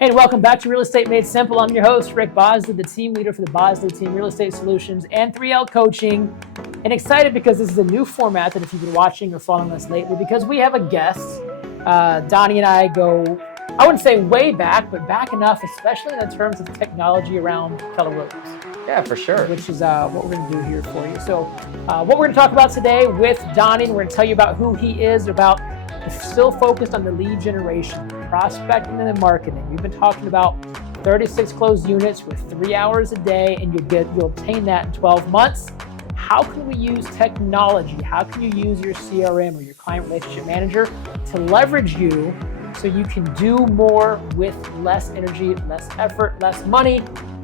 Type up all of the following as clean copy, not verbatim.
Hey, and welcome back to Real Estate Made Simple. I'm your host, Rick Bosley, the team leader for the Bosley Team Real Estate Solutions and 3L Coaching. And excited because this is a new format that if you've been watching or following us lately, because we have a guest. Donnie and I go, I wouldn't say way back, but back enough, especially in terms of technology around Keller Williams. Yeah, for sure. Which is what we're going to do here for you. So what we're going to talk about today with Donnie, and we're going to tell you about who he is, about still focused on the lead generation, prospecting and the marketing. We've been talking about 36 closed units with 3 hours a day, and you'll obtain that in 12 months. How can we use technology? How can you use your CRM or your client relationship manager to leverage you so you can do more with less energy, less effort, less money,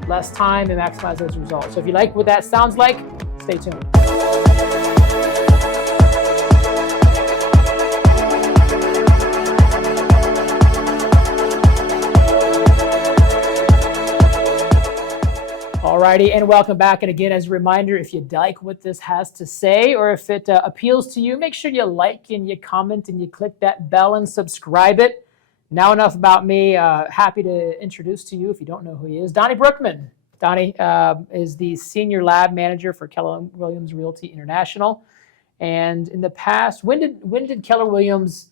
less time, and maximize those results? So if you like what that sounds like, stay tuned. Alrighty, and welcome back. And again, as a reminder, if you like what this has to say, or if it appeals to you, make sure you like and you comment and you click that bell and subscribe it. Now enough about me. Happy to introduce to you, if you don't know who he is, Donnie Brookman. Donnie is the Senior Lab Manager for Keller Williams Realty International. And in the past, when did Keller Williams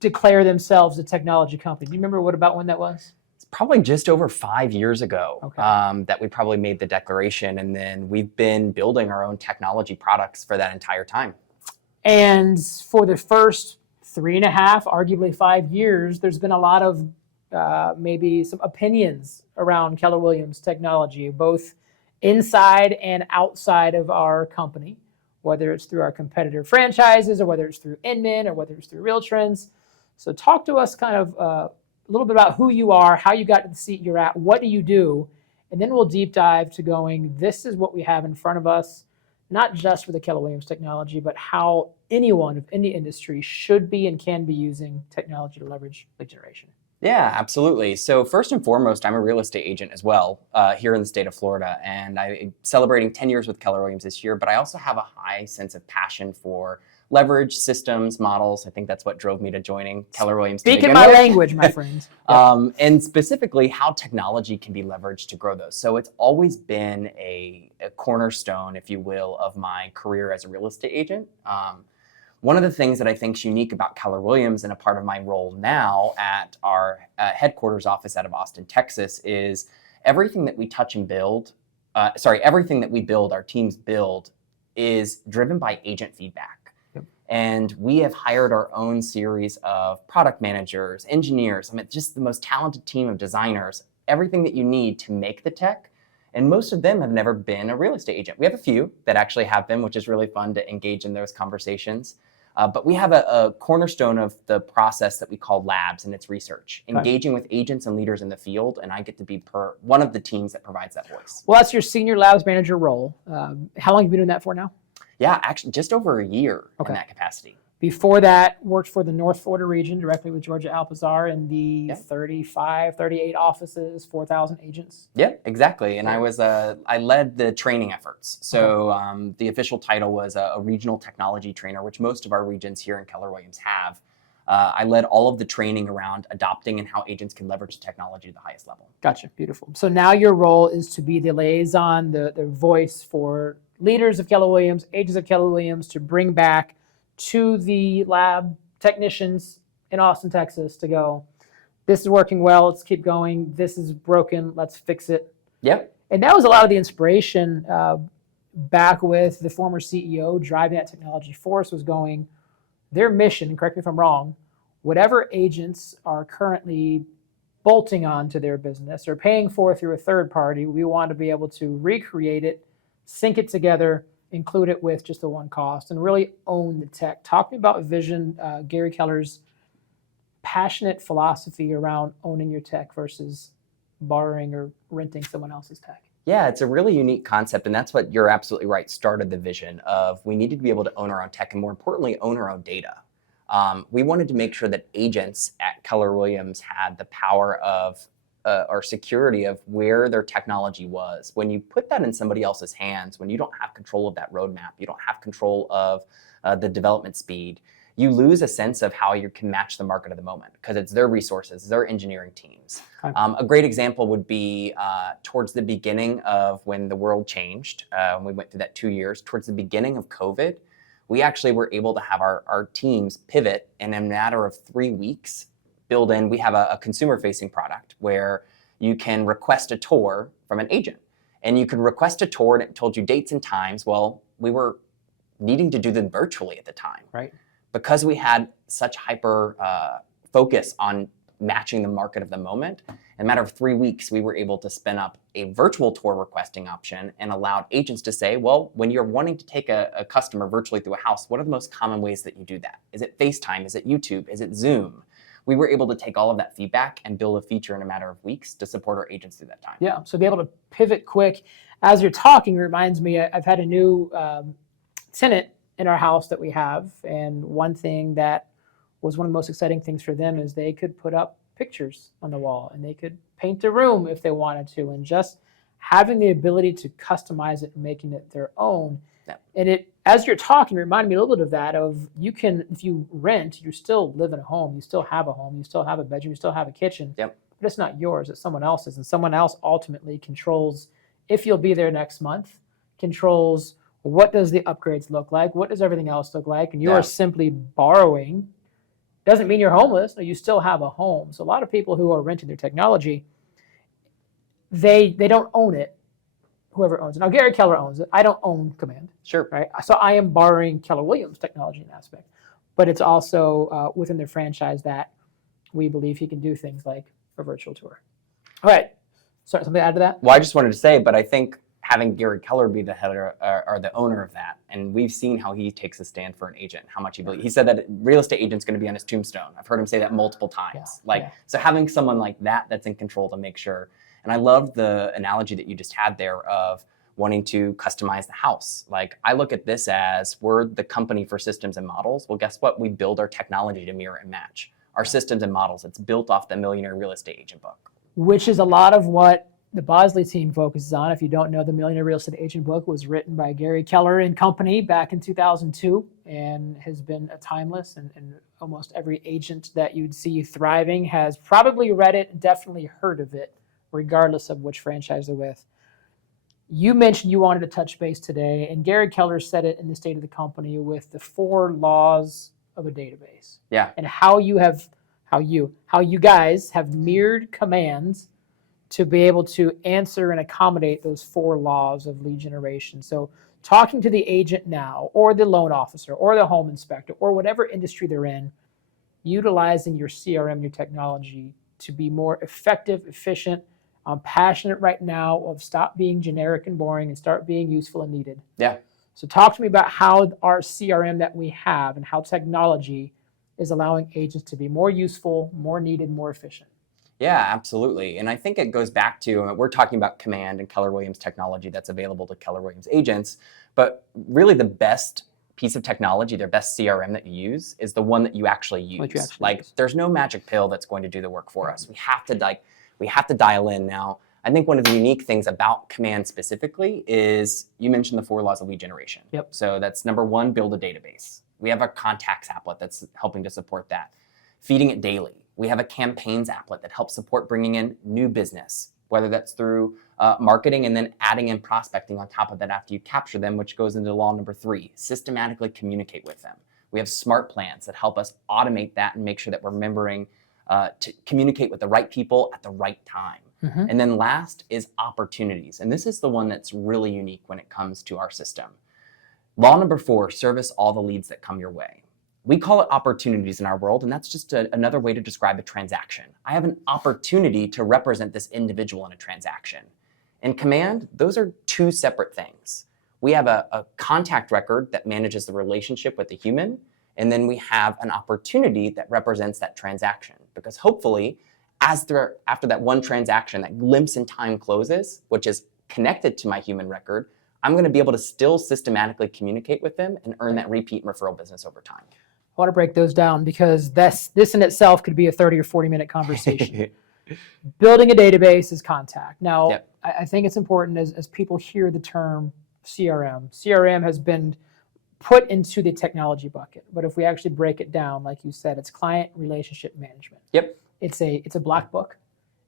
declare themselves a technology company? Do you remember when that was? Probably just over 5 years ago. Okay. That we probably made the declaration, and then we've been building our own technology products for that entire time. And for the first 3.5, arguably 5 years, there's been a lot of maybe some opinions around Keller Williams technology, both inside and outside of our company, whether it's through our competitor franchises or whether it's through Inman or whether it's through RealTrends. So talk to us kind of a little bit about who you are, how you got to the seat you're at, what do you do, and then we'll deep dive to going, this is what we have in front of us, not just for the Keller Williams technology, but how anyone of any industry should be and can be using technology to leverage lead generation. Yeah, absolutely. So first and foremost, I'm a real estate agent as well here in the state of Florida, and I'm celebrating 10 years with Keller Williams this year, but I also have a high sense of passion for leverage, systems, models. I think that's what drove me to joining Keller Williams. Speaking my language, my friend. Yep. And specifically how technology can be leveraged to grow those. So it's always been a cornerstone, if you will, of my career as a real estate agent. One of the things that I think is unique about Keller Williams and a part of my role now at our headquarters office out of Austin, Texas, is everything that we touch and build, everything that we build, our teams build, is driven by agent feedback. And we have hired our own series of product managers, engineers, just the most talented team of designers, everything that you need to make the tech. And most of them have never been a real estate agent. We have a few that actually have been, which is really fun to engage in those conversations. But we have a cornerstone of the process that we call labs, and it's research, engaging with agents and leaders in the field. And I get to be one of the teams that provides that voice. Well, that's your Senior Labs Manager role. How long have you been doing that for now? Yeah, actually just over a year in that capacity. Before that, worked for the North Florida region directly with Georgia Alpazar in the 38 offices, 4,000 agents. Yeah, exactly. And I led the training efforts. So the official title was a regional technology trainer, which most of our regions here in Keller Williams have. I led all of the training around adopting and how agents can leverage technology to the highest level. Gotcha, beautiful. So now your role is to be the liaison, the voice for leaders of Keller Williams, agents of Keller Williams, to bring back to the lab technicians in Austin, Texas, to go, this is working well, let's keep going, this is broken, let's fix it. Yep. And that was a lot of the inspiration back with the former CEO driving that technology force, was going, their mission, and correct me if I'm wrong, whatever agents are currently bolting on to their business or paying for through a third party, we want to be able to recreate it, sync it together, include it with just the one cost, and really own the tech. Talk to me about vision, Gary Keller's passionate philosophy around owning your tech versus borrowing or renting someone else's tech. Yeah, it's a really unique concept, and that's what you're absolutely right, started the vision of we needed to be able to own our own tech and, more importantly, own our own data. We wanted to make sure that agents at Keller Williams had the power of or security of where their technology was. When you put that in somebody else's hands, when you don't have control of that roadmap, you don't have control of the development speed, you lose a sense of how you can match the market of the moment because it's their resources, their engineering teams. Okay. A great example would be towards the beginning of when the world changed, when we went through that 2 years, towards the beginning of COVID, we actually were able to have our teams pivot and in a matter of 3 weeks build in, we have a consumer-facing product where you can request a tour from an agent. And you could request a tour and it told you dates and times. Well, we were needing to do them virtually at the time. Right. Because we had such hyper focus on matching the market of the moment, in a matter of 3 weeks, we were able to spin up a virtual tour requesting option and allowed agents to say, well, when you're wanting to take a customer virtually through a house, what are the most common ways that you do that? Is it FaceTime? Is it YouTube? Is it Zoom? We were able to take all of that feedback and build a feature in a matter of weeks to support our agents through that time. Yeah, so be able to pivot quick. As you're talking, it reminds me, I've had a new tenant in our house that we have, and one thing that was one of the most exciting things for them is they could put up pictures on the wall and they could paint the room if they wanted to, and just having the ability to customize it and making it their own. Yeah. And it, as you're talking, it reminded me a little bit of that, of you can, if you rent, you still live in a home, you still have a home, you still have a bedroom, you still have a kitchen, Yep. but it's not yours, it's someone else's, and someone else ultimately controls if you'll be there next month, controls what does the upgrades look like, what does everything else look like, and you Yeah. are simply borrowing. Doesn't mean you're homeless, no, you still have a home. So a lot of people who are renting their technology, they don't own it, whoever owns it. Now Gary Keller owns it, I don't own Command, Sure. right? So I am borrowing Keller Williams technology in that aspect, but it's also within their franchise that we believe he can do things like a virtual tour. All right, sorry, something to add to that? Well, I just wanted to say, but I think having Gary Keller be the head or the owner of that, and we've seen how he takes a stand for an agent, how much he believes. He said that real estate agent's going to be on his tombstone. I've heard him say that multiple times. Yeah, yeah. So having someone like that that's in control to make sure. And I love the analogy that you just had there of wanting to customize the house. Like, I look at this as we're the company for systems and models. Well, guess what? We build our technology to mirror and match our systems and models. It's built off the Millionaire Real Estate Agent book. Which is a lot of what the Bosley team focuses on. If you don't know, the Millionaire Real Estate Agent book was written by Gary Keller and company back in 2002 and has been a timeless, and almost every agent that you'd see thriving has probably read it and definitely heard of it, regardless of which franchise they're with. You mentioned you wanted to touch base today, and Gary Keller said it in the State of the Company with the 4 laws of a database. Yeah. And how you guys have mirrored commands to be able to answer and accommodate those 4 laws of lead generation. So talking to the agent now, or the loan officer, or the home inspector, or whatever industry they're in, utilizing your CRM, your technology to be more effective, efficient. I'm passionate right now of stop being generic and boring and start being useful and needed. Yeah. So talk to me about how our CRM that we have and how technology is allowing agents to be more useful, more needed, more efficient. Yeah, absolutely. And I think it goes back to, we're talking about Command and Keller Williams technology that's available to Keller Williams agents, but really the best piece of technology, their best CRM that you use is the one that you actually use. There's no magic pill that's going to do the work for us. We have to dial in. Now, I think one of the unique things about Command specifically is you mentioned the 4 laws of lead generation. Yep. So that's number 1, build a database. We have a contacts applet that's helping to support that. Feeding it daily. We have a campaigns applet that helps support bringing in new business, whether that's through marketing and then adding in prospecting on top of that after you capture them, which goes into law number 3, systematically communicate with them. We have smart plans that help us automate that and make sure that we're remembering to communicate with the right people at the right time. Mm-hmm. And then last is opportunities. And this is the one that's really unique when it comes to our system. Law number 4, service all the leads that come your way. We call it opportunities in our world, and that's just another way to describe a transaction. I have an opportunity to represent this individual in a transaction. In Command, those are 2 separate things. We have a contact record that manages the relationship with the human, and then we have an opportunity that represents that transaction. Because hopefully, after that one transaction, that glimpse in time closes, which is connected to my human record, I'm going to be able to still systematically communicate with them and earn that repeat and referral business over time. I want to break those down because this in itself could be a 30 or 40-minute conversation. Building a database is contact. Now, Yep. I think it's important as people hear the term CRM. CRM has been put into the technology bucket. But if we actually break it down, like you said, it's client relationship management. Yep. It's a black book.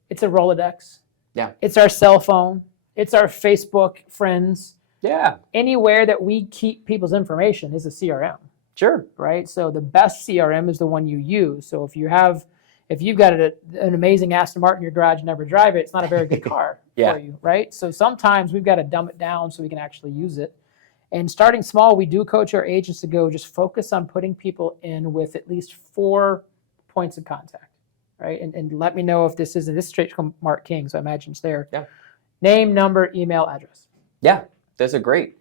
It's a Rolodex. Yeah. It's our cell phone. It's our Facebook friends. Yeah. Anywhere that we keep people's information is a CRM. Sure. Right? So the best CRM is the one you use. So if you've got an amazing Aston Martin in your garage and never drive it, it's not a very good car for you, right? So sometimes we've got to dumb it down so we can actually use it. And starting small, we do coach our agents to go just focus on putting people in with at least 4 points of contact, right? And let me know if this is straight from Mark King, so I imagine it's there. Yeah. Name, number, email, address. Yeah, those are great.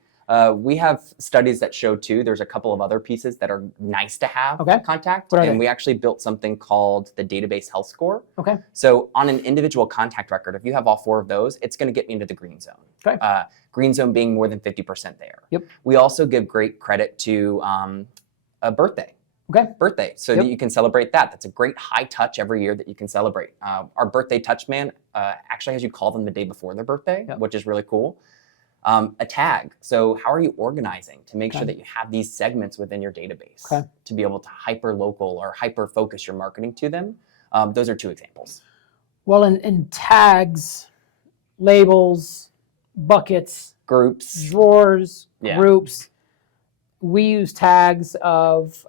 We have studies that show too, there's a couple of other pieces that are nice to have contact. What are and they? we actually built something called the database health score. Okay. So on an individual contact record, if you have all 4 of those, it's going to get me into the green zone. Okay. Green zone being more than 50% there. Yep. We also give great credit to a birthday. Okay. Birthday, so that you can celebrate that. That's a great high touch every year that you can celebrate. Our birthday touch man actually has you call them the day before their birthday, which is really cool. A tag. So how are you organizing to make sure that you have these segments within your database to be able to hyper local or hyper focus your marketing to them? Those are 2 examples. Well, in tags, labels, buckets, Groups. drawers, groups, we use tags of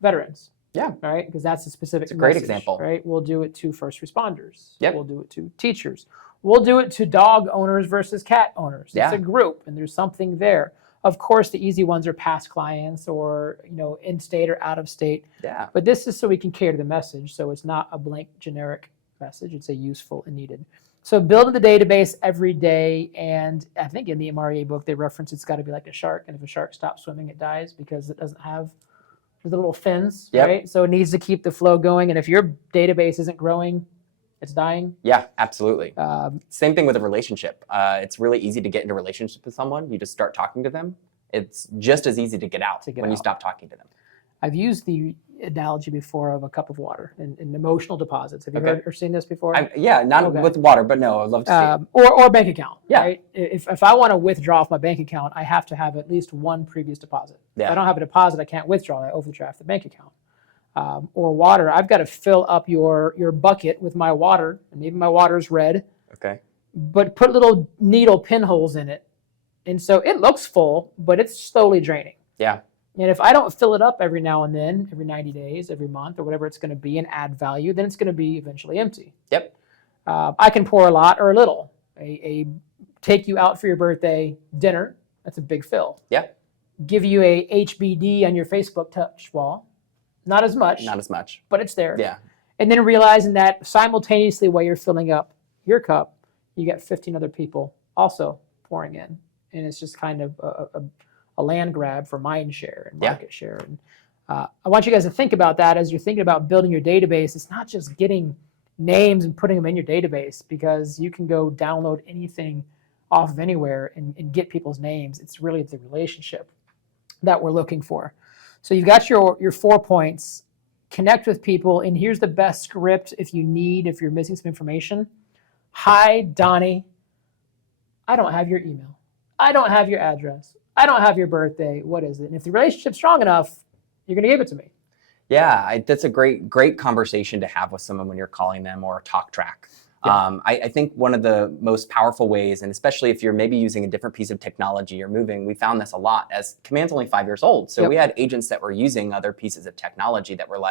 veterans. Yeah. Right? Because that's a specific It's a great message, example. Right? We'll do it to first responders. Yep. We'll do it to teachers. We'll do it to dog owners versus cat owners. It's a group, and there's something there. Of course, the easy ones are past clients or, in state or out of state. Yeah. But this is so we can cater the message. So it's not a blank generic message. It's a useful and needed. So building the database every day. And I think in the MREA book, they reference it's got to be like a shark. And if a shark stops swimming, it dies because it doesn't have the little fins, right? So it needs to keep the flow going. And if your database isn't growing, it's dying. Yeah, absolutely. Same thing with a relationship. It's really easy to get into a relationship with someone. You just start talking to them. It's just as easy to get out when you stop talking to them. I've used the analogy before of a cup of water and emotional deposits. Have you heard or seen this before? Not with water, but no, I'd love to see it. Or bank account. Yeah. Right? If I want to withdraw from my bank account, I have to have at least 1 previous deposit. Yeah. If I don't have a deposit, I can't withdraw. I overdraft the bank account. Or water, I've got to fill up your bucket with my water, and maybe my water's red. Okay. But put little needle pinholes in it, and so it looks full, but it's slowly draining. Yeah. And if I don't fill it up every now and then, every 90 days, every month, or whatever it's going to be, and add value, then it's going to be eventually empty. Yep. I can pour a lot or a little. A take you out for your birthday dinner, that's a big fill. Yeah. Give you a HBD on your Facebook touch wall. Not as much. Not as much. But it's there. Yeah. And then realizing that simultaneously while you're filling up your cup, you get 15 other people also pouring in. And it's just kind of a land grab for mind share and market share. And I want you guys to think about that as you're thinking about building your database. It's not just getting names and putting them in your database, because you can go download anything off of anywhere and get people's names. It's really the relationship that we're looking for. So you've got your 4 points. Connect with people, and here's the best script if you're missing some information. Hi, Donnie. I don't have your email. I don't have your address. I don't have your birthday. What is it? And if the relationship's strong enough, you're going to give it to me. Yeah, that's a great conversation to have with someone when you're calling them or talk track. Yeah. I think one of the most powerful ways, and especially if you're maybe using a different piece of technology you're moving, we found this a lot as Command's only 5 years old. So we had agents that were using other pieces of technology that were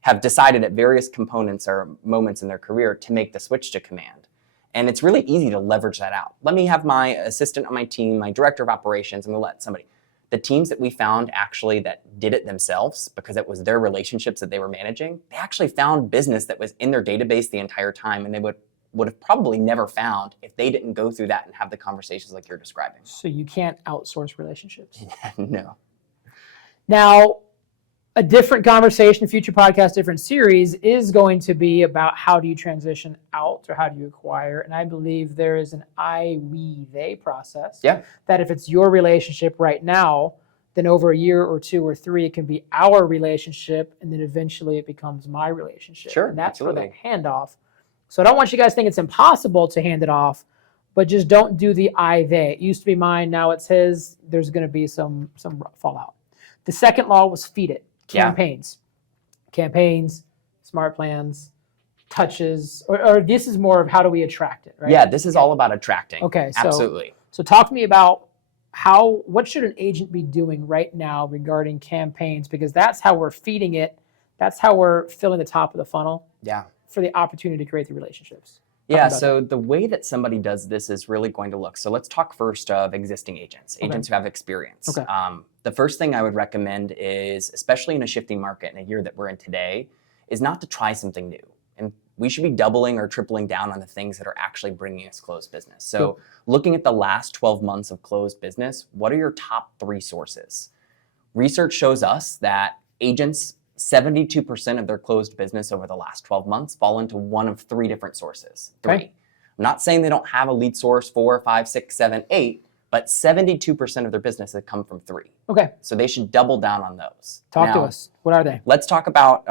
have decided at various components or moments in their career to make the switch to Command. And it's really easy to leverage that out. Let me have my assistant on my team, my director of operations, and we'll let somebody. The teams that we found actually that did it themselves because it was their relationships that they were managing, they actually found business that was in their database the entire time, and they would have probably never found if they didn't go through that and have the conversations like you're describing. So you can't outsource relationships. No. Now, a different conversation, future podcast, different series is going to be about how do you transition out or how do you acquire. And I believe there is an I, we, they process. Yeah. That if it's your relationship right now, then over a year or 2 or 3, it can be our relationship, and then eventually it becomes my relationship. Sure, and that's absolutely. for that handoff. So I don't want you guys to think it's impossible to hand it off, but just don't do the I, they. It used to be mine, now it's his. There's going to be some fallout. The second law was feed it. Campaigns. Campaigns, smart plans, touches, or this is more of how do we attract it, right? Yeah, this is all about attracting. Okay, so absolutely. So talk to me about what should an agent be doing right now regarding campaigns, because that's how we're feeding it. That's how we're filling the top of the funnel. Yeah. For the opportunity to create the relationships. Yeah, so the way that somebody does this is really going to look. So let's talk first of existing agents who have experience. Okay. The first thing I would recommend is, especially in a shifting market in a year that we're in today, is not to try something new. And we should be doubling or tripling down on the things that are actually bringing us closed business. So looking at the last 12 months of closed business, what are your top 3 sources? Research shows us that agents, 72% of their closed business over the last 12 months fall into one of 3 different sources. 3. Okay. I'm not saying they don't have a lead source 4, 5, 6, 7, 8, but 72% of their business has come from 3. Okay. So they should double down on those. Talk to us. What are they? Let's talk about,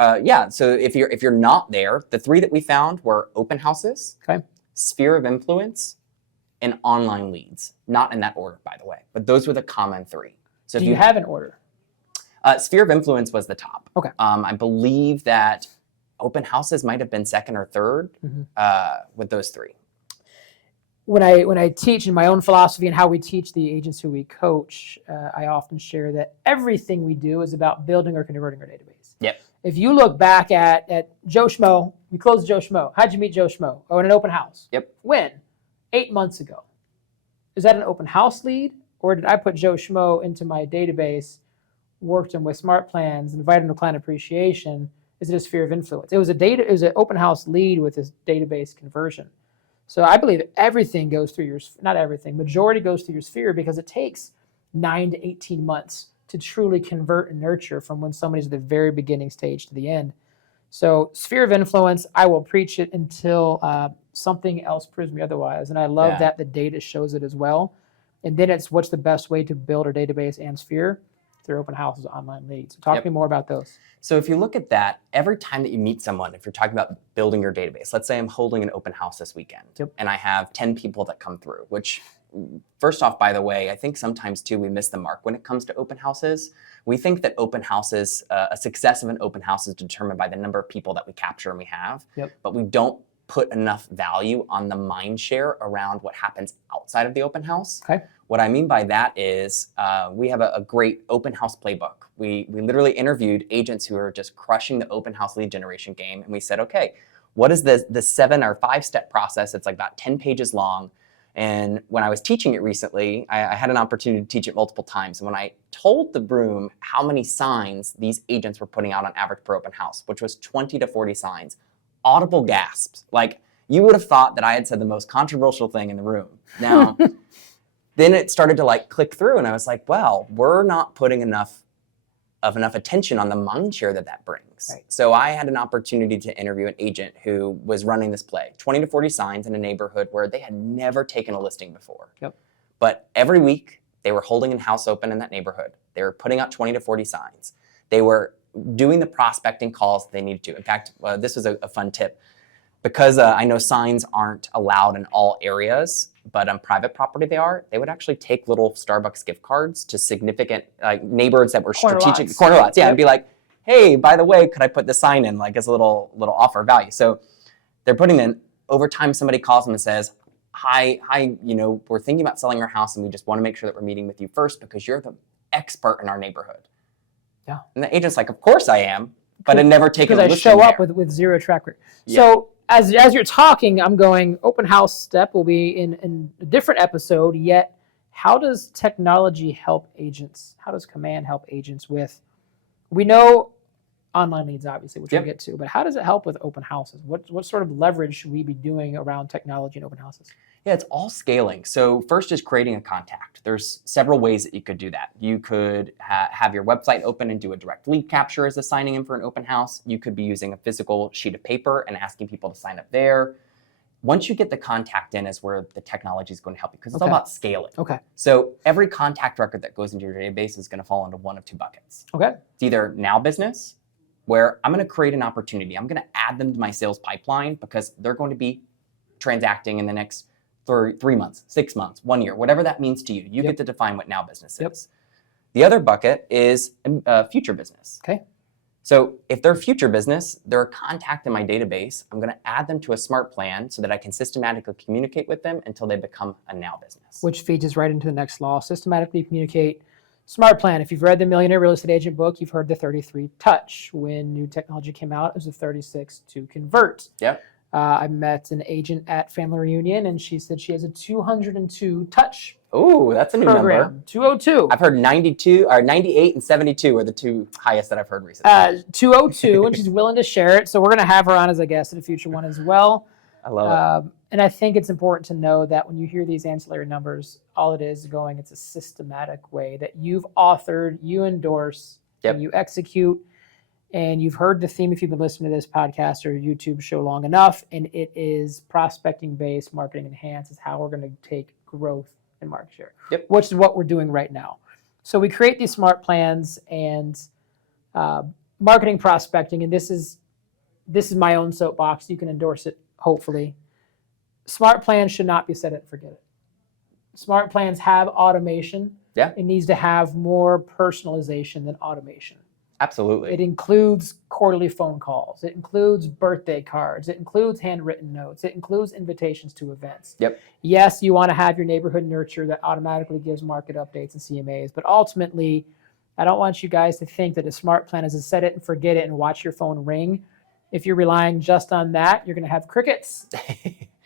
so if you're not there, the 3 that we found were open houses, sphere of influence, and online leads. Not in that order, by the way, but those were the common 3. So do you have an order? Sphere of influence was the top. Okay. I believe that open houses might have been second or third with those 3. When I teach in my own philosophy and how we teach the agents who we coach, I often share that everything we do is about building or converting our database. Yep. If you look back at Joe Schmo, we closed Joe Schmo. How'd you meet Joe Schmo? Oh, in an open house. Yep. When? 8 months ago. Is that an open house lead? Or did I put Joe Schmo into my database, worked him with smart plans, invited him to client appreciation? Is it a sphere of influence? It was an open house lead with this database conversion. So I believe everything goes through your, not everything, majority goes through your sphere, because it takes 9 to 18 months to truly convert and nurture from when somebody's at the very beginning stage to the end. So sphere of influence, I will preach it until something else proves me otherwise. And I love that the data shows it as well. And then it's what's the best way to build a database and sphere? Through open houses, online leads. So talk to me more about those. So if you look at that, every time that you meet someone, if you're talking about building your database, let's say I'm holding an open house this weekend and I have 10 people that come through, which first off, by the way, I think sometimes too, we miss the mark when it comes to open houses. We think that open houses, a success of an open house is determined by the number of people that we capture and we have, but we don't put enough value on the mind share around what happens outside of the open house. Okay. What I mean by that is we have a great open house playbook. We literally interviewed agents who are just crushing the open house lead generation game. And we said, okay, what is the 7 or 5-step process? It's like about 10 pages long. And when I was teaching it recently, I had an opportunity to teach it multiple times. And when I told the room how many signs these agents were putting out on average per open house, which was 20 to 40 signs, audible gasps. Like, you would have thought that I had said the most controversial thing in the room. Now, then it started to like click through, and I was like, well, we're not putting enough attention on the mind share that brings. Right. So I had an opportunity to interview an agent who was running this play, 20 to 40 signs in a neighborhood where they had never taken a listing before. But every week they were holding a house open in that neighborhood. They were putting out 20 to 40 signs. They were doing the prospecting calls they needed to. In fact, this was a fun tip. Because I know signs aren't allowed in all areas, but on private property they would actually take little Starbucks gift cards to significant neighborhoods that were strategic corner lots. Yeah, and be like, hey, by the way, could I put the sign in like as a little offer value? So they're putting in, over time somebody calls them and says, hi, we're thinking about selling our house and we just want to make sure that we're meeting with you first because you're the expert in our neighborhood. Yeah. And the agent's like, of course I am, but I'd never taken a listing because I show there. up with zero track record. So as you're talking, I'm going, open house step will be in a different episode, yet how does technology help agents? How does Command help agents with, we know online leads, obviously, which we'll get to, but how does it help with open houses? What sort of leverage should we be doing around technology and open houses? Yeah, it's all scaling. So first is creating a contact. There's several ways that you could do that. You could have your website open and do a direct lead capture as a signing in for an open house. You could be using a physical sheet of paper and asking people to sign up there. Once you get the contact in is where the technology is going to help you because it's all about scaling. Okay. So every contact record that goes into your database is going to fall into one of two buckets. Okay. It's either now business, where I'm going to create an opportunity. I'm going to add them to my sales pipeline because they're going to be transacting in the next 3 months, 6 months, 1 year, whatever that means to you. You Yep. get to define what now business Yep. is. The other bucket is future business. Okay. So if they're future business, they're a contact in my database. I'm going to add them to a smart plan so that I can systematically communicate with them until they become a now business. Which feeds us right into the next law: systematically communicate. Smart plan. If you've read the Millionaire Real Estate Agent book, you've heard the 33 touch. When new technology came out, it was the 36 to convert. Yep. I met an agent at Family Reunion, and she said she has a 202 touch Ooh, that's a new number. program. 202. I've heard 92 or 98 and 72 are the two highest that I've heard recently. 202, and she's willing to share it. So we're going to have her on as a guest at a future one as well. I love it. And I think it's important to know that when you hear these ancillary numbers, all it is going, it's a systematic way that you've authored, you endorse, Yep. and you execute. And you've heard the theme if you've been listening to this podcast or YouTube show long enough, and it is prospecting-based, marketing enhanced is how we're going to take growth and market share, Yep. which is what we're doing right now. So we create these smart plans and marketing prospecting, and this is my own soapbox. You can endorse it, hopefully. Smart plans should not be set it and forget it. Smart plans have automation. Yeah. It needs to have more personalization than automation. Absolutely. It includes quarterly phone calls. It includes birthday cards. It includes handwritten notes. It includes invitations to events. Yep. Yes, you want to have your neighborhood nurture that automatically gives market updates and CMAs, but ultimately, I don't want you guys to think that a smart plan is a set it and forget it and watch your phone ring. If you're relying just on that, you're going to have crickets.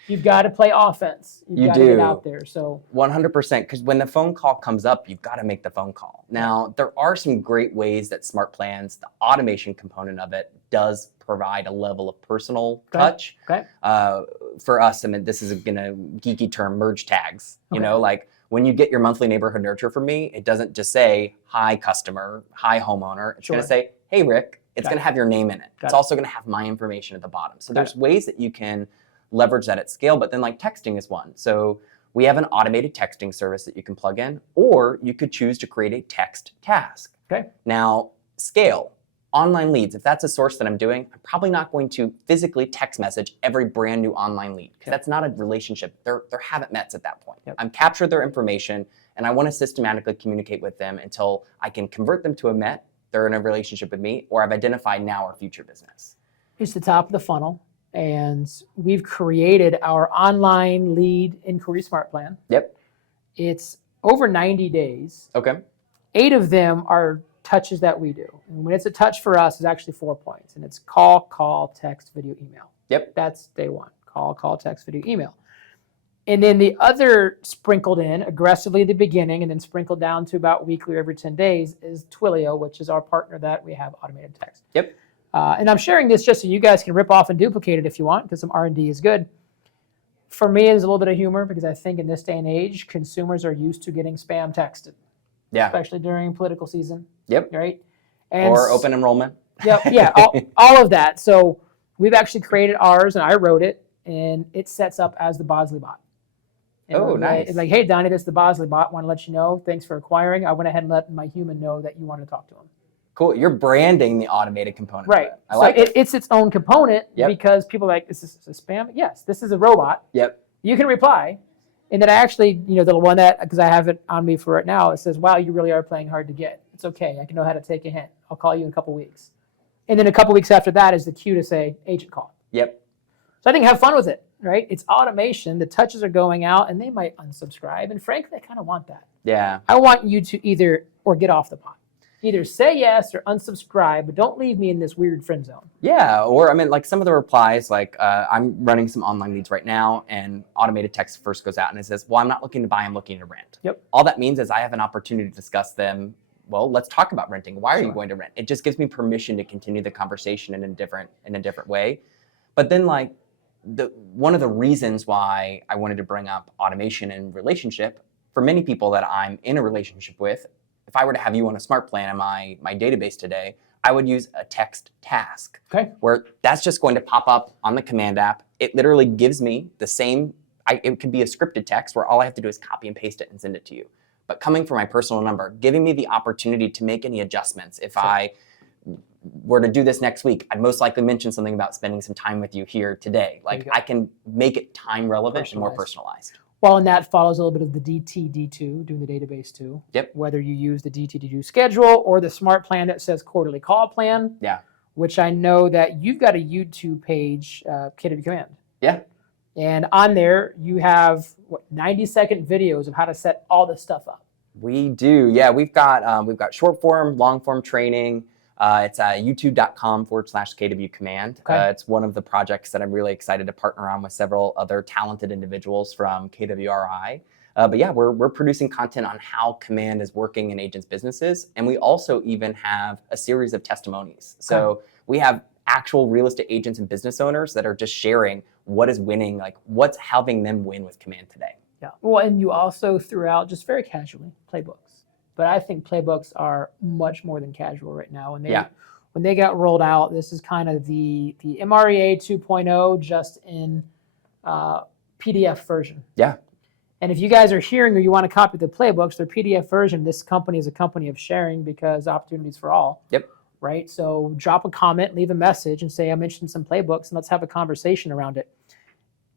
You've got to play offense. You've got to get out there. So 100%, because when the phone call comes up, you've got to make the phone call. Now, there are some great ways that smart plans, the automation component of it, does provide a level of personal touch. Okay. For us, I mean, this is going to geeky term, merge tags. You Okay. know, like when you get your monthly neighborhood nurture from me, it doesn't just say, hi, customer, hi, homeowner. It's Sure. going to say, hey, Rick. It's Got going it. to have your name in it. Got It's it. also going to have my information at the bottom. So Got there's ways that you can leverage that at scale, but then like texting is one. So we have an automated texting service that you can plug in, or you could choose to create a text task. Okay. Now, scale, online leads. If that's a source that I'm doing, I'm probably not going to physically text message every brand new online lead, because that's not a relationship. They're haven't met at that point. Yep. I'm captured their information, and I want to systematically communicate with them until I can convert them to a met, they're in a relationship with me, or I've identified now our future business. It's the top of the funnel, and we've created our online lead inquiry smart plan. Yep. It's over 90 days. Okay. 8 of them are touches that we do. And when it's a touch for us, it's actually 4 points. And it's call, text, video, email. Yep. That's day one. Call, text, video, email. And then the other sprinkled in aggressively at the beginning and then sprinkled down to about weekly or every 10 days is Twilio, which is our partner that we have automated text. Yep. And I'm sharing this just so you guys can rip off and duplicate it if you want, because some R&D is good. For me, there's a little bit of humor because I think in this day and age, consumers are used to getting spam texted, Yeah. especially during political season. Yep. Right? And Or open enrollment. Yep. Yeah. all of that. So we've actually created ours, and I wrote it, and it sets up as the Bosley bot. And Oh, we're nice. It's like, hey, Donnie, this is the Bosley bot. Want to let you know. Thanks for acquiring. I went ahead and let my human know that you wanted to talk to him. Cool. You're branding the automated component. Right. Of it. I so like it. It's its own component Yep. because people are like, is this a spam? Yes, this is a robot. Yep. You can reply. And then I actually, the one that, because I have it on me for right now, it says, wow, you really are playing hard to get. It's okay. I can know how to take a hint. I'll call you in a couple weeks. And then a couple weeks after that is the cue to say, agent call. Yep. So I think have fun with it, right? It's automation. The touches are going out and they might unsubscribe. And frankly, I kind of want that. Yeah. I want you to either, or get off the pot. Either say yes or unsubscribe, but don't leave me in this weird friend zone. Yeah. Or I mean, like some of the replies, like I'm running some online leads right now, and automated text first goes out and it says, well, I'm not looking to buy, I'm looking to rent. Yep. All that means is I have an opportunity to discuss them. Well, let's talk about renting. Why are you Sure. going to rent? It just gives me permission to continue the conversation in a different way. But then like one of the reasons why I wanted to bring up automation and relationship, for many people that I'm in a relationship with, if I were to have you on a smart plan in my database today, I would use a text task. Okay. Where that's just going to pop up on the command app. It literally gives me the same, it could be a scripted text where all I have to do is copy and paste it and send it to you. But coming from my personal number, giving me the opportunity to make any adjustments. If Sure. I were to do this next week, I'd most likely mention something about spending some time with you here today. Like go. I can make it time relevant and more personalized. Well, and that follows a little bit of the DTD2, doing the database too. Yep. Whether you use the DTD2 schedule or the smart plan that says quarterly call plan. Yeah. Which I know that you've got a YouTube page, KW Command. Yeah. And on there, you have 90-second videos of how to set all this stuff up. We do. Yeah, we've got short form, long form training. It's youtube.com/KW Command. Okay. It's one of the projects that I'm really excited to partner on with several other talented individuals from KWRI. But yeah, we're producing content on how Command is working in agents' businesses. And we also even have a series of testimonies. So we have actual real estate agents and business owners that are just sharing what is winning, like what's helping them win with Command today. Yeah. Well, and you also threw out, just very casually, playbooks. But I think playbooks are much more than casual right now. When they got rolled out, this is kind of the MREA 2.0 just in PDF version. Yeah. And if you guys are hearing or you want to copy the playbooks, they're PDF version. This company is a company of sharing because opportunities for all. Yep. Right? So drop a comment, leave a message, and say, I'm interested in some playbooks, and let's have a conversation around it.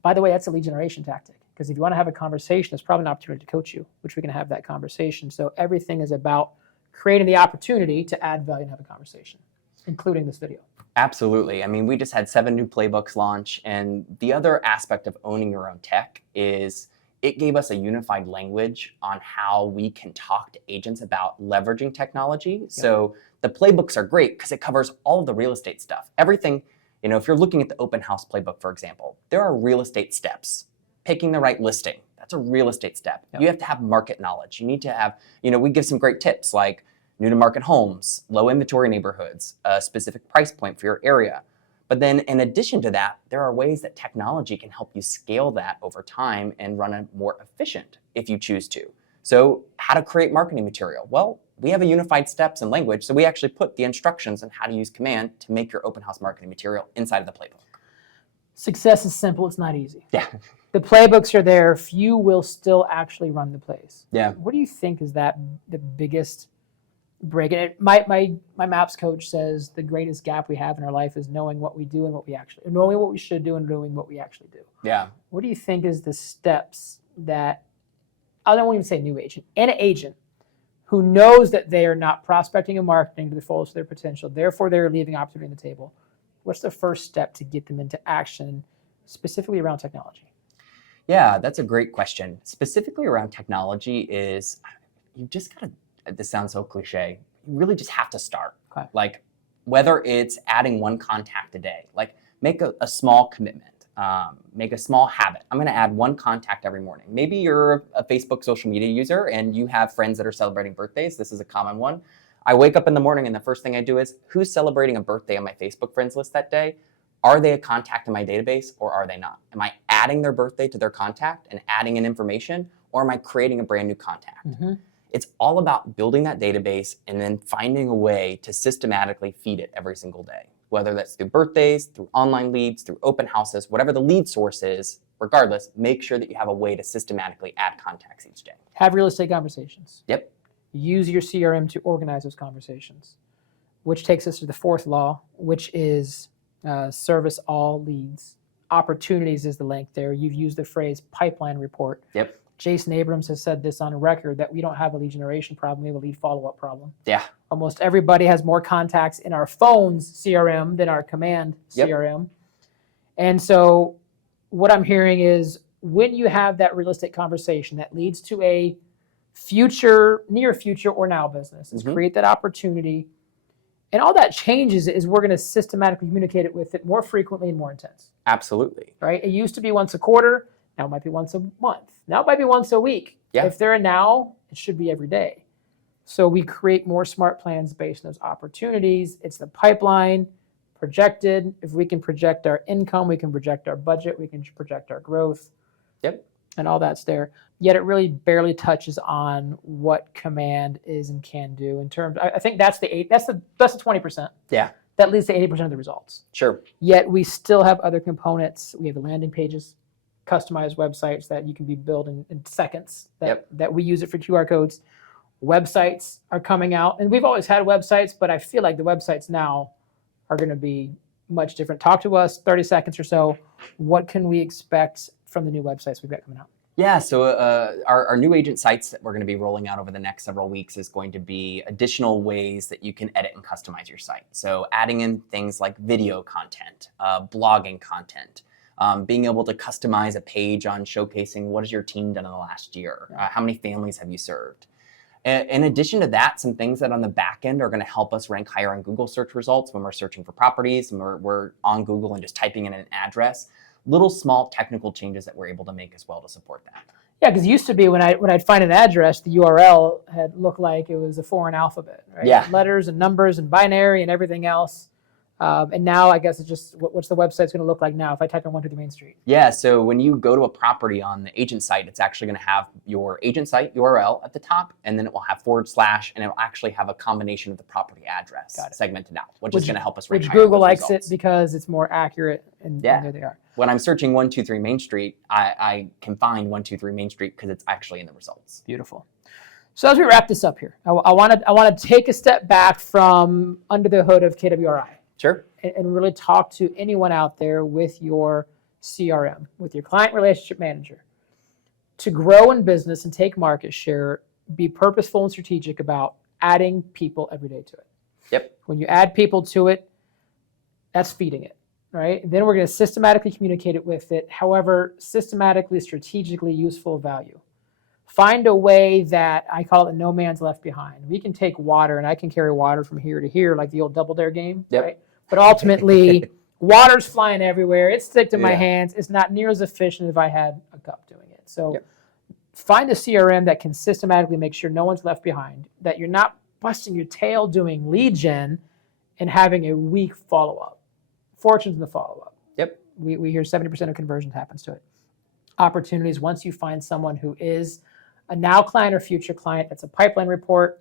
By the way, that's a lead generation tactic. Because if you want to have a conversation, there's probably an opportunity to coach you, which we can have that conversation. So everything is about creating the opportunity to add value and have a conversation, including this video. Absolutely. I mean, we just had 7 new playbooks launch. And the other aspect of owning your own tech is it gave us a unified language on how we can talk to agents about leveraging technology. Yep. So the playbooks are great because it covers all of the real estate stuff. Everything, if you're looking at the open house playbook, for example, there are real estate steps. Picking the right listing, that's a real estate step. Yep. You have to have market knowledge. You need to have, we give some great tips like new to market homes, low inventory neighborhoods, a specific price point for your area. But then in addition to that, there are ways that technology can help you scale that over time and run it more efficient if you choose to. So how to create marketing material? Well, we have a unified steps and language. So we actually put the instructions on how to use Command to make your open house marketing material inside of the playbook. Success is simple. It's not easy. Yeah. The playbooks are there. Few will still actually run the plays. Yeah. What do you think is the biggest break? And my MAPS coach says the greatest gap we have in our life is knowing what we do and knowing what we should do and knowing what we actually do. Yeah. What do you think is the steps that, I don't even say new agent, an agent who knows that they are not prospecting and marketing to the fullest of their potential, therefore they're leaving opportunity on the table. What's the first step to get them into action, specifically around technology? Yeah, that's a great question. Specifically around technology is you just gotta, this sounds so cliche, you really just have to start. Okay. Like whether it's adding one contact a day, like make a small commitment, make a small habit. I'm gonna add one contact every morning. Maybe you're a Facebook social media user and you have friends that are celebrating birthdays. This is a common one. I wake up in the morning and the first thing I do is, who's celebrating a birthday on my Facebook friends list that day? Are they a contact in my database or are they not? Am I adding their birthday to their contact and adding in information, or am I creating a brand new contact? Mm-hmm. It's all about building that database and then finding a way to systematically feed it every single day, whether that's through birthdays, through online leads, through open houses, whatever the lead source is, regardless, make sure that you have a way to systematically add contacts each day. Have real estate conversations. Yep. Use your CRM to organize those conversations, which takes us to the 4th law, which is service all leads. Opportunities is the link there. You've used the phrase pipeline report. Yep. Jason Abrams has said this on record that we don't have a lead generation problem, we have a lead follow-up problem. Yeah. Almost everybody has more contacts in our phone's CRM than our Command CRM. And so what I'm hearing is when you have that realistic conversation that leads to a future, near future, or now business, is create that opportunity. And all that changes is we're going to systematically communicate it with it more frequently and more intense. Absolutely. Right? It used to be once a quarter. Now it might be once a month. Now it might be once a week. Yeah. If they're a now, it should be every day. So we create more smart plans based on those opportunities. It's the pipeline projected. If we can project our income, we can project our budget, we can project our growth. Yep. And all that's there. Yet it really barely touches on what Command is and can do in terms. I think that's the 20%. Yeah. That leads to 80% of the results. Sure. Yet we still have other components. We have the landing pages, customized websites that you can be built in seconds. That we use it for QR codes. Websites are coming out, and we've always had websites, but I feel like the websites now are going to be much different. Talk to us, 30 seconds or so. What can we expect from the new websites we've got coming out? Yeah, so our new agent sites that we're going to be rolling out over the next several weeks is going to be additional ways that you can edit and customize your site. So adding in things like video content, blogging content, being able to customize a page on showcasing what has your team done in the last year, how many families have you served. In addition to that, some things that on the back end are going to help us rank higher on Google search results when we're searching for properties and we're on Google and just typing in an address. Little small technical changes that we're able to make as well to support that. Yeah, because it used to be when I'd find an address, the URL had looked like it was a foreign alphabet, right? Yeah. Letters and numbers and binary and everything else. And now I guess it's just, what's the website's going to look like now if I type in 123 Main Street? Yeah, so when you go to a property on the agent site, it's actually going to have your agent site URL at the top, and then it will have / and it will actually have a combination of the property address segmented out, which is going to help us rank higher. Which Google likes it because it's more accurate, and there they are. When I'm searching 123 Main Street, I can find 123 Main Street because it's actually in the results. Beautiful. So as we wrap this up here, I want to take a step back from under the hood of KWRI. Sure. And really talk to anyone out there with your CRM, with your client relationship manager. To grow in business and take market share, be purposeful and strategic about adding people every day to it. Yep. When you add people to it, that's feeding it, right? Then we're going to systematically communicate it with it, however, systematically, strategically useful value. Find a way that, I call it no man's left behind. We can take water, and I can carry water from here to here, like the old Double Dare game, right? But ultimately, water's flying everywhere. It's sticking to my hands. It's not near as efficient if I had a cup doing it. So find a CRM that can systematically make sure no one's left behind, that you're not busting your tail doing lead gen and having a weak follow-up. Fortune's in the follow-up. Yep. We hear 70% of conversions happens to it. Opportunities, once you find someone who is a now client or future client, that's a pipeline report.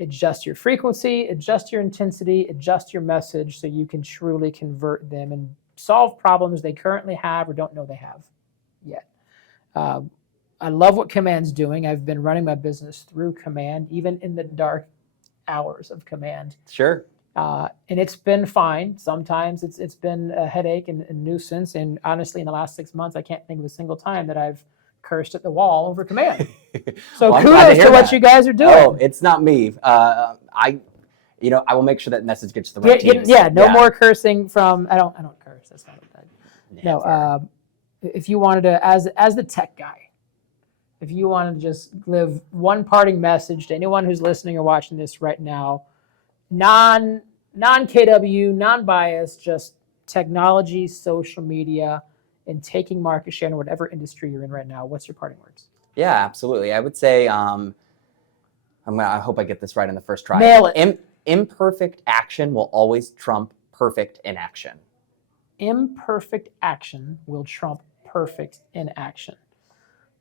Adjust your frequency, adjust your intensity, adjust your message so you can truly convert them and solve problems they currently have or don't know they have yet. I love what Command's doing. I've been running my business through Command, even in the dark hours of Command. Sure. And it's been fine. Sometimes it's been a headache and a nuisance. And honestly, in the last 6 months, I can't think of a single time that I've cursed at the wall over Command. So well, kudos to what you guys are doing. Oh, it's not me. I will make sure that message gets to the right teams. No more cursing from. I don't curse. That's not what no. If you wanted to, as the tech guy, if you wanted to just live one parting message to anyone who's listening or watching this right now, non KW, non-biased, just technology, social media, and taking market share in whatever industry you're in right now, what's your parting words? Yeah, absolutely. I would say, I hope I get this right on the first try. Nail it. Imperfect action will always trump perfect inaction. Imperfect action will trump perfect inaction.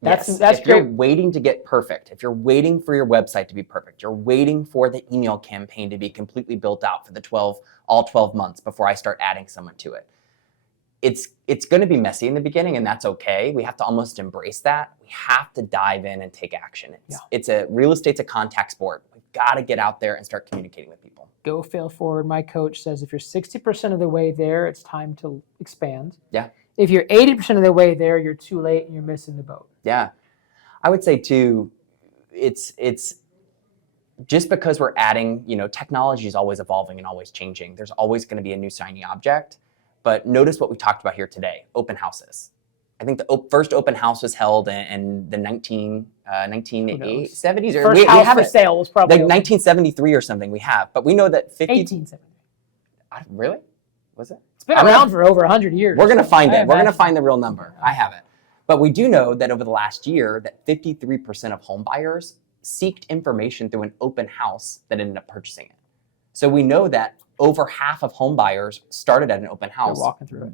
That's if great. You're waiting to get perfect, if you're waiting for your website to be perfect, you're waiting for the email campaign to be completely built out for all 12 months before I start adding someone to it. It's going to be messy in the beginning, and that's okay. We have to almost embrace that. We have to dive in and take action. Real estate's a contact sport. We've got to get out there and start communicating with people. Go fail forward. My coach says if you're 60% of the way there, it's time to expand. Yeah. If you're 80% of the way there, you're too late and you're missing the boat. Yeah. I would say too, it's just because we're adding, technology is always evolving and always changing. There's always going to be a new shiny object. But notice what we talked about here today, open houses. I think the first open house was held in the 1970s. First house for sale was probably like 1973 or something we have. But we know that 1870. Really? Was it? It's been around for over 100 years. We're going to find it. We're going to find the real number. I have it. But we do know that over the last year that 53% of home buyers seeked information through an open house that ended up purchasing it. So we know that over half of home buyers started at an open house. They're walking through it.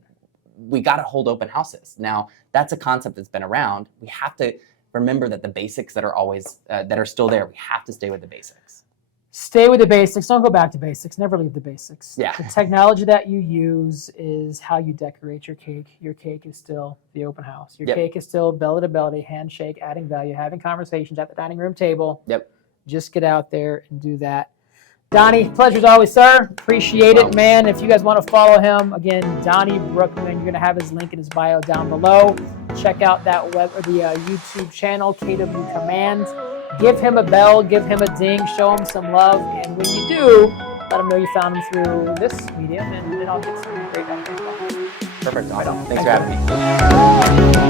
We got to hold open houses. Now, that's a concept that's been around. We have to remember that the basics that are always that are still there, we have to stay with the basics. Stay with the basics. Don't go back to basics. Never leave the basics. Yeah. The technology that you use is how you decorate your cake. Your cake is still the open house. Your cake is still belly to belly, handshake, adding value, having conversations at the dining room table. Yep. Just get out there and do that. Donnie, pleasure as always, sir. Appreciate it, man. If you guys want to follow him, again, Donnie Brookman, you're going to have his link in his bio down below. check out that YouTube channel, KW Command. Give him a bell, give him a ding, show him some love, and when you do, let him know you found him through this medium, and then I'll get some great benefits. Perfect. Awesome. Thanks for having me.